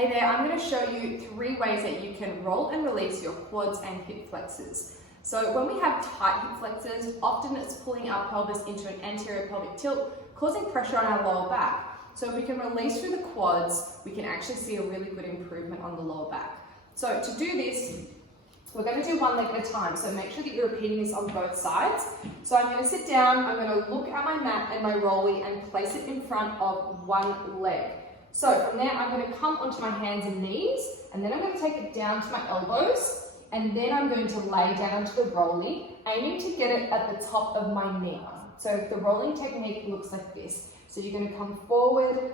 Hey there, I'm going to show you 3 ways that you can roll and release your quads and hip flexors. So when we have tight hip flexors, often it's pulling our pelvis into an anterior pelvic tilt, causing pressure on our lower back. So if we can release through the quads, we can actually see a really good improvement on the lower back. So to do this, we're going to do one leg at a time, so make sure that you're repeating this on both sides. So I'm going to sit down, I'm going to look at my mat and my rollie and place it in front of one leg. So from there, I'm going to come onto my hands and knees, and then I'm going to take it down to my elbows, and then I'm going to lay down onto the rollie, aiming to get it at the top of my knee. So the rolling technique looks like this. So you're going to come forward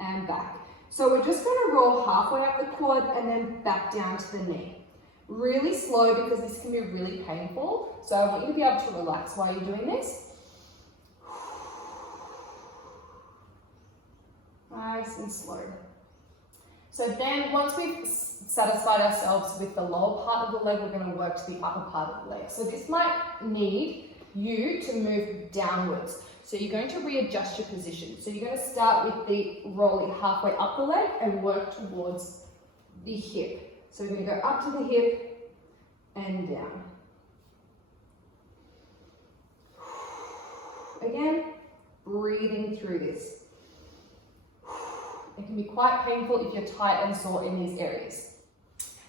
and back. So we're just going to roll halfway up the quad and then back down to the knee. Really slow because this can be really painful. So I want you to be able to relax while you're doing this. Nice and slow. So then once we've satisfied ourselves with the lower part of the leg, we're going to work to the upper part of the leg. So this might need you to move downwards. So you're going to readjust your position. So you're going to start with the rolling halfway up the leg and work towards the hip. So we're going to go up to the hip and down. Again, breathing through this. It can be quite painful if you're tight and sore in these areas.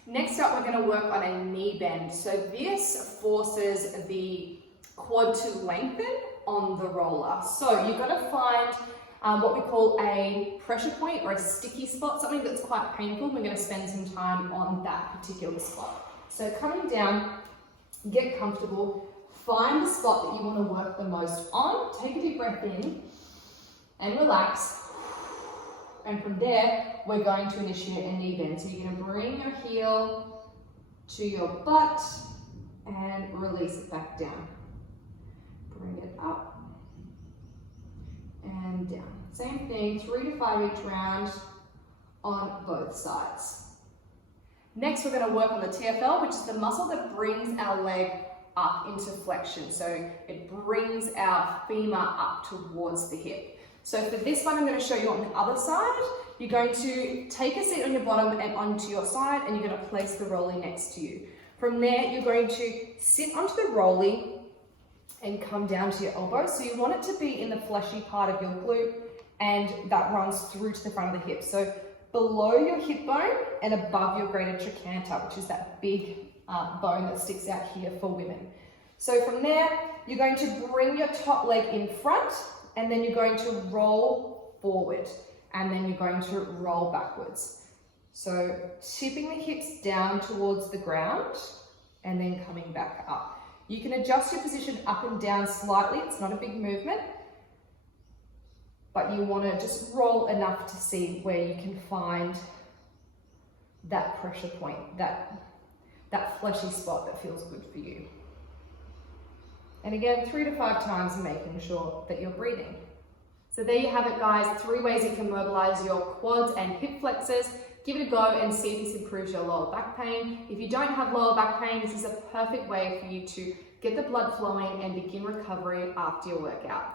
Next up, we're going to work on a knee bend. So this forces the quad to lengthen on the roller. So you've got to find what we call a pressure point or a sticky spot, something that's quite painful. We're going to spend some time on that particular spot. So coming down, get comfortable, find the spot that you want to work the most on, take a deep breath in and relax. And from there, we're going to initiate a knee bend. So you're going to bring your heel to your butt and release it back down. Bring it up and down. Same thing, 3 to 5 each round on both sides. Next, we're going to work on the TFL, which is the muscle that brings our leg up into flexion. So it brings our femur up towards the hip. So for this one, I'm going to show you on the other side. You're going to take a seat on your bottom and onto your side, and you're going to place the rollie next to you. From there, you're going to sit onto the rollie and come down to your elbow. So you want it to be in the fleshy part of your glute, and that runs through to the front of the hip. So below your hip bone and above your greater trochanter, which is that big bone that sticks out here for women. So from there, you're going to bring your top leg in front, and then you're going to roll forward, and then you're going to roll backwards. So tipping the hips down towards the ground and then coming back up. You can adjust your position up and down slightly. It's not a big movement, but you want to just roll enough to see where you can find that pressure point, that fleshy spot that feels good for you. And again, 3 to 5 times, making sure that you're breathing. So there you have it, guys. 3 ways you can mobilize your quads and hip flexors. Give it a go and see if this improves your lower back pain. If you don't have lower back pain, this is a perfect way for you to get the blood flowing and begin recovery after your workout.